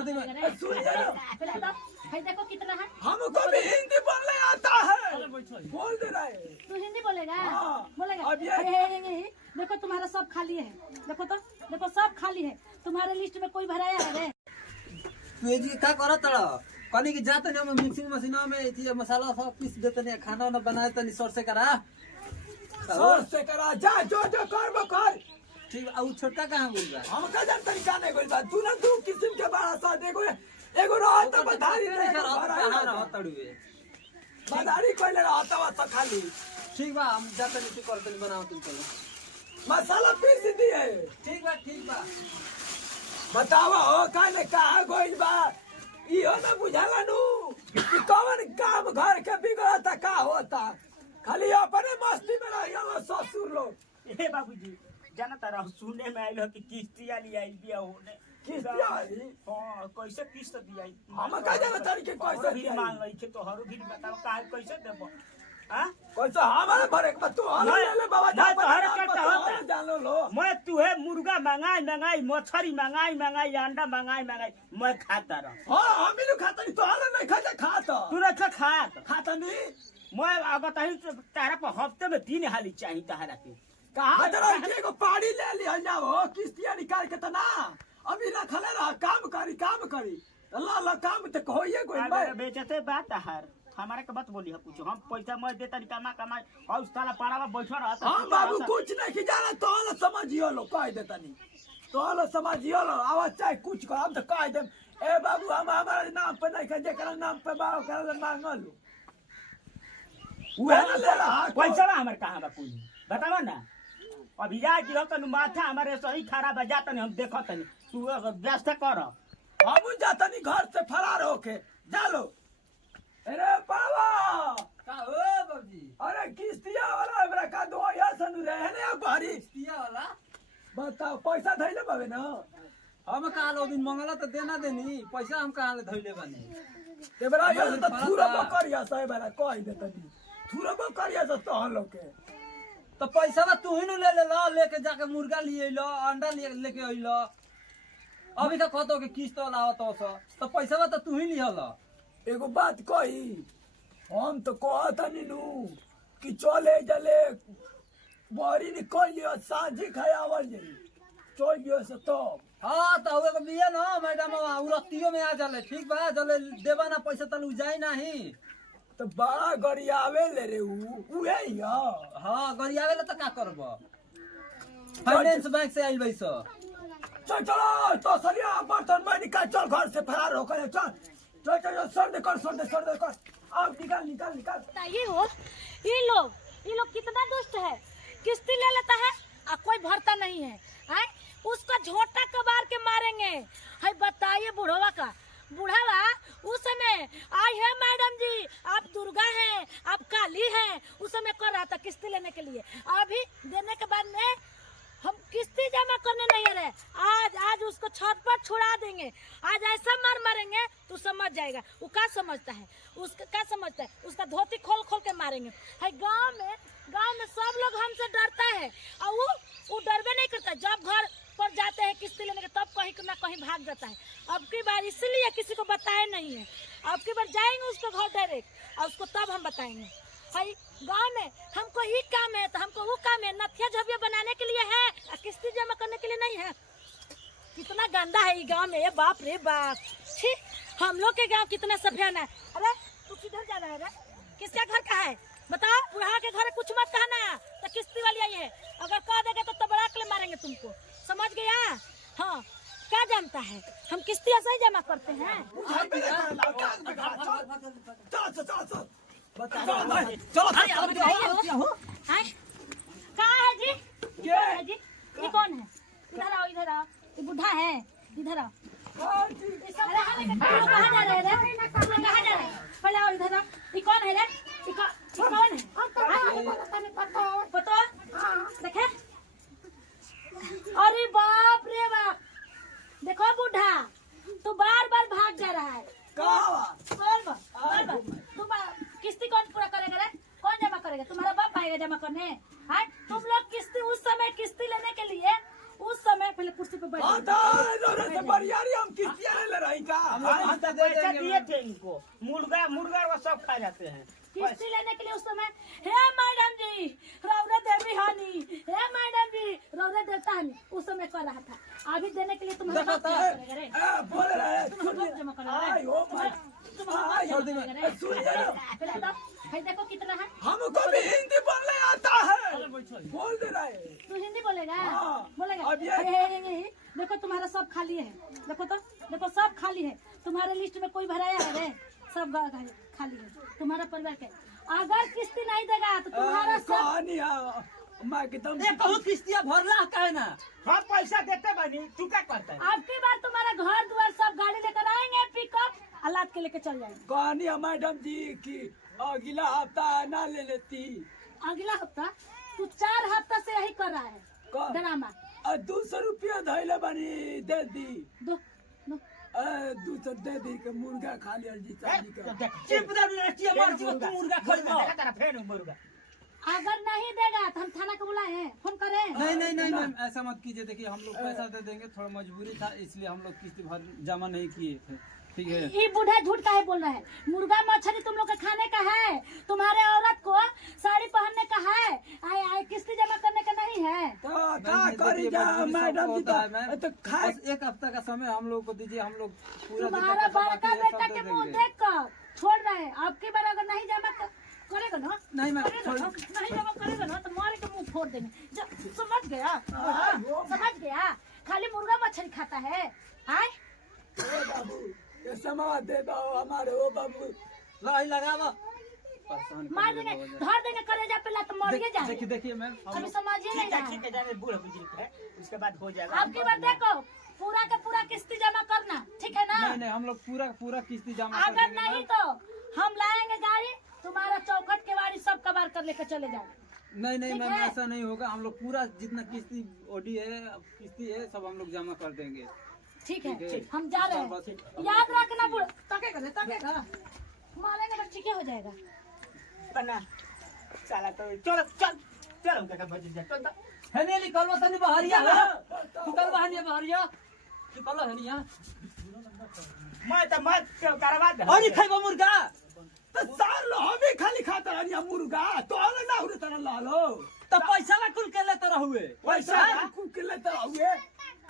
जल्दी में देखो कितना है। हमको भी हिंदी बोलने आता है। बोल दे रहा है। तू हिंदी बोलेगा? बोलेगा। अब ये देखो तुम्हारा सब खाली है। देखो तो देखो सब खाली है। तुम्हारे लिस्ट में कोई भराया है रे? तू जी क्या करा तड़ा कनी की जाते नहीं मिक्सिंग मशीन में थी मसाला सब पीस देते नहीं खाना ना बनाए तनी सर से करा जा जो जो कर ठीक है। अब छोटका कहाँ बोल रहा हम का जानते नहीं जाने कोई बात तू ना तू किस्म के बड़ा सा देखो एगो रात तो बता दी नहीं कर कहां रह तड़ुए बाजारी कोई ले रहा था सब खाली ठीक बा हम जाते नहीं करते नहीं बनाओ तुम चलो मसाला पीस दिए ठीक बा बतावा हो काने कहा गोइल बा इहो ना बुझाला नु कि कौन काम घर के बिगड़ता का होता खाली अपने मस्ती में रहियो ससुर लोग ए बाबूजी जाना तारा सुनने में आइल हो कि किस्ती वाली आई बिया होने किस्ती आई हां कैसे किस्त दिया हम का जाना तारी के कैसे भी मांग रही थे तो हरो भी बताओ का कैसे देबो हां कैसे हमारे भरे के तू हलो ले ले बाबा ना तो हर करता होता जानो लो मैं तू है मुर्गा मंगाई मछली मंगाई अंडा मंगाई मैं खाता रह हां हम भी खाता नहीं तो हलो नहीं खाता तू रख खाता नहीं मैं अब तही तारा पर हफ्ते में 3 हाली चाहिए तारा के कहा जरा एगो पाड़ी ले लिया जाओ किस्तियां निकाल के तना अभी रखले रह काम करी अल्लाह काम तो कहोइए कोई अगर बेचते बात हर हमारे के बात बोली है कुछ हम पैसा मैं देता नहीं कमाई और उस ताला पाड़ा में बैठा रहता हां बाबू कुछ नहीं की जाना तो लो समझियो लो कह देता नहीं तो लो समझियो लो आवाज चाहे कुछ कर हम तो कह दे ए बाबू हम हमारे नाम पे नहीं के जेकरा नाम पे बाओ कर मांगल वो ना ले रहा पैसा हमारे कहां बा कोई बताओ ना अभी जा कि तो माथा हमारे सही खराब है जाता नहीं हम देखत नहीं तू व्यवस्था कर हम जाता नहीं घर से फरार होके जा लो अरे बाबा का हो बाबूजी अरे किस्तिया वाला हमरा का दो या सनु रहे ने बारी किस्तिया वाला बताओ पैसा धइले बाबे ना हम कहा लो दिन मंगला तो देना देनी पैसा हम कहां ले धइले बानी तेबरा ये तो थूरा बकरिया सही वाला कह देतनी थूरा बकरिया तो हम लोग के तो पैसा बा तू ही न ले ला लेके जाके मुर्गा लिए लो अंडा लेके आइलो अभी तक कहतो के किस्त लाओ तो पैसा बा तो तू ही लिया ला एगो बात कही हम तो कहता नहीं नु कि चले जले बारी निकल लियो सांझी खायावल जाई चल गयो से तो हां तो हुए को बिया ना मैडम उरतियो में आ जाले ठीक बा जले देबा ना पैसा तलू जाई नहीं तो बड़ा गरियावे ले रे उहे या हां गरियावे ले तो का करब फाइनेंस बैंक से आइल बैसो चल तो सरिया बर्तन में निकाल चल घर से फरार हो कर चल सर दे कर अब निकाल ये हो ये लोग कितना दुष्ट है। किस्ती ले लेता है और कोई भरता नहीं है हैं उसका झोटा कबार के मारेंगे। है बताइए बुढ़ावा उस समय आई है मैडम जी आप दुर्गा हैं आप काली हैं उस समय कर रहा था किस्ती लेने के लिए अभी देने के बाद में हम किस्ती जमा करने नहीं रहे आज उसको छत पर छुड़ा देंगे। आज ऐसा मारेंगे तू समझ जाएगा वो क्या समझता है उसका धोती खोल के मारेंगे। है गांव में सब लोग हमसे डरता है और वो डरबे नहीं करता। जब घर पर जाते हैं किस्ती लेने के तब कहीं ना कहीं भाग जाता है। अब की बार इसलिए किसी को बताया नहीं है। अब की बार जाएंगे उसको घर डायरेक्ट और उसको तब हम बताएंगे। भाई गांव में हमको ही काम है तो हमको वो काम है नथिया झबिया बनाने के लिए है और किस्ती जमा करने के लिए नहीं है। कितना गंदा है ये गांव में ये बाप रे बाप छी हम लोग के गांव कितना सभ्यन है। अरे तू किधर जा रहा है रे किसका घर का है बताओ बुढ़ा के घर कुछ मत कहना तो किस्ती वाली आई है अगर कह देगा तो तबड़ाक ले मारेंगे तुमको समझ गया। हाँ क्या जानता है हम किस्ती ऐसा ही जमा करते हैं। कहाँ है जी ये कौन है इधर आओ ये बुढ़ा है इधर आओ। कहाँ जा रहे पहले आओ इधर आओ ये कौन है रे ये कौन है पता देखे अरे बाप रे बाप देखो बुढ़ा तू बार भाग जा रहा है बार तू किस्ती कौन पूरा करेगा रे कौन जमा करेगा तुम्हारा बाप आएगा जमा करने। हाँ तुम लोग किस्ती उस समय किस्ती लेने के लिए उस समय पहले कुर्सी पे बैठ हाँ जाइए। तो रोने से बरियारी हम किस्तियाँ ले रही का हम तो पैसा दिए थे इनको, मुर्गा मुर्गा वो सब खा जाते हैं। किस्ती लेने के लिए उस समय हे मैडम जी रौरा देवी हानि, हे मैडम जी रौरा देवता हानि उस समय कर रहा था। अभी देने के लिए तुम बोल रहे जमा करो। भाई देखो कितना है। हमको भी हिंदी बोलने आता है, बोल दे रहे हैं। तू हिंदी बोलेगा? हाँ। बोलेगा। अब ये- देखो तुम्हारा सब खाली है, देखो तो देखो सब खाली है। तुम्हारे लिस्ट में कोई भराया है रे? सब खाली है तुम्हारा परिवार के। अगर किस्ती नहीं देगा तो तुम्हारा सब कहानियाँ मैं एकदम बहुत किस्तियाँ भरला का है ना। हम पैसा देते बनी, तू क्या करता है? अब की बार तुम्हारा घर द्वार सब गाड़ी लेकर आएंगे, पिकअप अलाद के लेके चल जाएंगे। कहानियाँ मैडम जी की अगला हफ्ता ना ले लेती। अगला हफ्ता? तू 4 हफ्ता से यही कर रहा है कौन? ड्रामा। 200 रुपया धैले बनी दे दी। दो दो 200 दे दी के मुर्गा खा लिया जी चांदी का। चिप दे रटिया मार के तू मुर्गा खरीदो। तेरा फेर मुर्गा। अगर नहीं देगा तो हम थाना को बुलाए हैं, फोन करें। नहीं मैम ऐसा मत कीजिए। देखिए हम लोग पैसा दे देंगे, थोड़ा मजबूरी था इसलिए हम लोग किस्ती भर जमा नहीं किए थे। ठीक है। ये बूढ़ा झूठ का है बोल रहा है। मुर्गा मछली तुम लोग के खाने का है, तुम्हारे औरत को साड़ी पहनने का है, आए किस्ती जमा करने का नहीं है। तो क्या मैम, करी देखिए, जा मजबूरी मैडम सबको जी होता है, मैम। तो खाए बस 1 हफ्ता का समय हम लोग को दीजिए, हम लोग पूरा जितना तुम्हारा पैसा बड़का बाकी है, बेटा सब के दे मुंह देंगे। देख कर छोड़ रहे हैं। अब की बार अगर नहीं जमा करेगा ना, नहीं मैम, करेगा ना, नहीं जमा करेगा ना तो मारे के मुंह फोड़ देंगे। समझ गया? समझ गया? खाली मुर्गा मछली खाता है। आए ओ बाबू ये समाज दे दो हमारे ओ बाबू। लाई लगावा। मार देंगे, धर देंगे कलेजा पे लात मर देखिए जाए। देखिए मैम, हम अभी लोग समझिए नहीं रहा ठीक है। है, जाने बूढ़ा बुजुर्ग है, उसके बाद हो जाएगा। अब की बार देखो पूरा का पूरा किस्ती जमा करना, ठीक है ना? नहीं हम लोग पूरा किस्ती जमा कर अगर देंगे नहीं मैम। तो हम लाएंगे गाड़ी, तुम्हारा चौखट के वाड़ी सब कबार कर लेकर चले जाएंगे। नहीं ठीक मैम, है। ऐसा नहीं होगा। हम लोग पूरा जितना किस्ती ओडी है, किस्ती है, सब हम लोग जमा कर देंगे। ठीक है, ठीक है। हम जा रहे बस- हैं। याद रखना बुढ़ तकेगा मारेंगे तो ठीक हो जाएगा। बना साला तो चलो चल चल उनका का बज जा चल। है नहीं निकलवा तनी बहरिया है। निकल बहरिया बहरिया। निकल हनिया। मैं करवा दे। और खाइबा मुर्गा। तो सार लो हमें खाली खाता रही मुर्गा तो अलग ना हुए तरह ला लो। तो पैसा ला कुल के लेते रहुए। पैसा कुल लेते हुए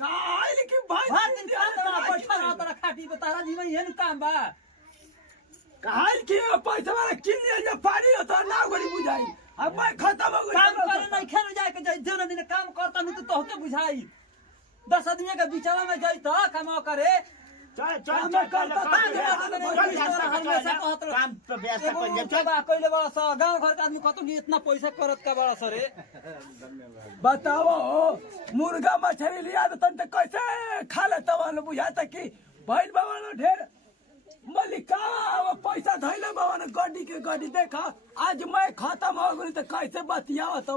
काहे की भाई हर दिन खाता रहा, बैठा रहा तारा खाटी पे, तारा जीवन ये न काम बा। काहे की पैसा वाला किन लिया जा पानी हो तो ना गोली बुझाई। अब मैं खत्म हो काम करे गई। नहीं खेल जाए के जाई दिन दिन काम करता नहीं तो तोहके बुझाई। 10 आदमी के बीचवा में जाई तो काम करे। चल काम चल करता था, काम पे व्यस्त कर जा चल। कइले बड़ा सा गांव घर के आदमी कहतो कि इतना पैसा करत का बड़ा सरे। बताओ मुर्गा मछली लिया तो तन कैसे खा लेता वाला बुझाता कि भैल बाबा ढेर मलिका पैसा धैले बाबा गड्डी के गड्डी देखा आज मैं खत्म हो गई तो कैसे बतिया तो